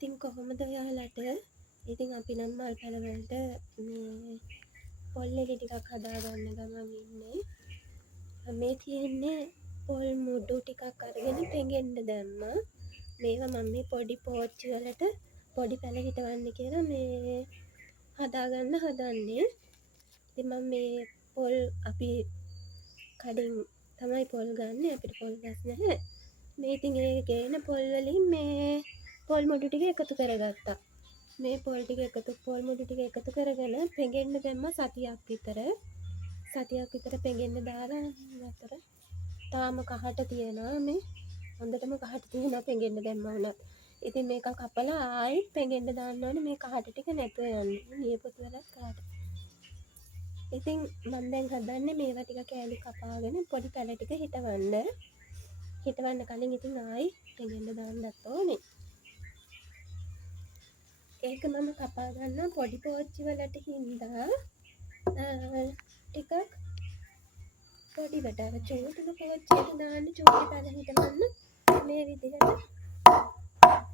ඉතින් කොහොමද ඔයාලට? ඉතින් අපි නම් මල් පැල වලට මේ පොල් එලි ටිකක් හදාගන්න ගමන් ඉන්නේ. මේ තියෙන්නේ පොල් මුඩු ටිකක් අරගෙන පෙඟෙන්න දැම්මා. මේවා මම මේ පොඩි පෝච්චි වලට පොඩි පැල හිටවන්න කියලා මේ හදාගන්න හදන්නේ. ඉතින් මම මේ පොල් අපි කඩින් තමයි පොල් ගන්න. අපිට පොල් ගස් නැහැ. මේ ඉතින් ඒ ගේන පොල් වලින් මේ පොල් මුඩු ටික එකතු කරගත්තා. මේ පොල් මුඩු ටික එකතු කරගෙන පෙඟෙන්න දැම්මා සතියක් විතර. සතියක් විතර පෙඟෙන්න දාලා නතර. තාම කහට තියෙනවා මේ. හොඳටම කහට තියෙනවා පෙඟෙන්න දැම්මා වුණත්. ඉතින් මේක කපලා ආයි පෙඟෙන්න දාන්න ඕනේ මේ කහට ටික නැතුව යන්නේ. නියපොතු වලත් කහට. ඉතින් මම දැන් හදන්නේ මේවා ටික කෑලි කපාගෙන පොඩි පැල ටික හිටවන්න. හිටවන්න කලින් ඉතින් ආයි පෙඟෙන්න දාන්නත් ඕනේ. ඒක මම කපා ගන්නවා පොඩි පෝච්චි වලට හින්දා ටිකක් පොඩිවට අර චූටි පෝච්චියට දාන්න චූටි පැල හිටවන්න මේ විදිහට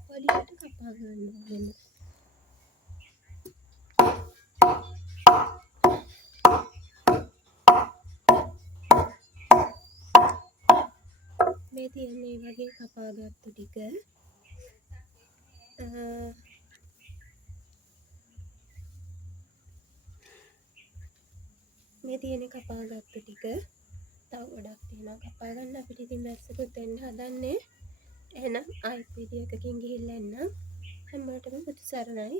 පොඩියට කපා ගන්නවා වෙන. මේ තියෙන මේ වගේ කපාගත්තු ටික මේ තියෙන කපාගත්තු ටික තව ගොඩක් තියෙනවා කපා ගන්න. අපිට ඉතින් වැස්සකුත් දෙන්න හදන්නේ. එහෙනම් ආයෙත් වීඩියෝ එකකින් ගිහිල්ලා එන්නම්. හැමෝටම බුදු සරණයි.